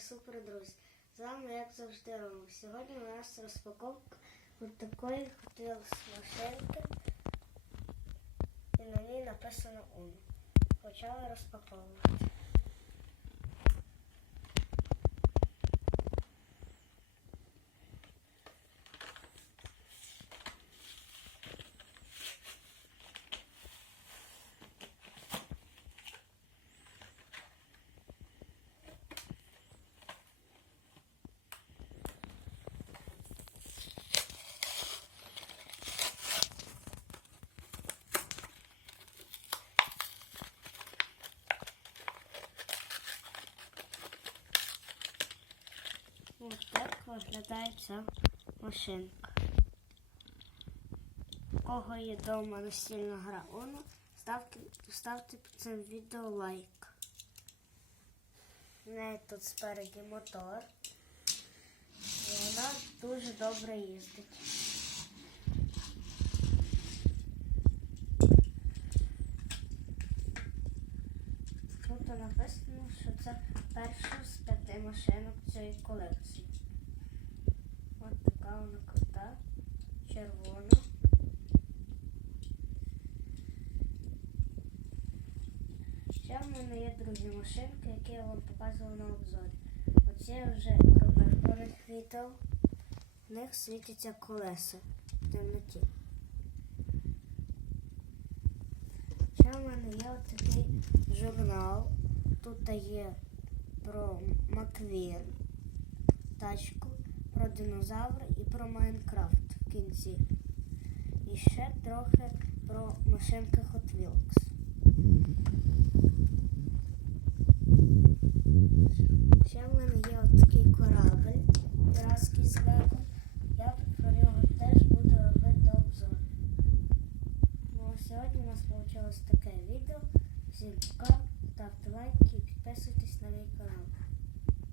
З вами, як завжди, Рома. Сьогодні у нас розпаковка от такої хотілося машинки. І на ній написано Uno. Почали розпаковувати. Ось так виглядає ця машинка. У кого є вдома настільна гра Uno, ставте, ставте під цим відео лайк. В неї тут спереді мотор. І вона дуже добре їздить. Тут написано, що це перша з п'яти машинок цієї колекції. Ось така вона крута, червона. Ще в мене є другі машинки, які я вам показувала на обзорі. Оці вже по відео. В них світяться колеса в темноті. Ще в мене є отакий журнал. Тут є про Маквін, тачку, про динозаври і про Майнкрафт в кінці. І ще трохи про машинки Hot Wheels. Ще в мене є отакий корабль піратський з Лего. Я про нього теж буду робити обзор. Ну а сьогодні у нас вийшло таке відео. Всім пока, ставте лайки і підписуйтесь на мій канал.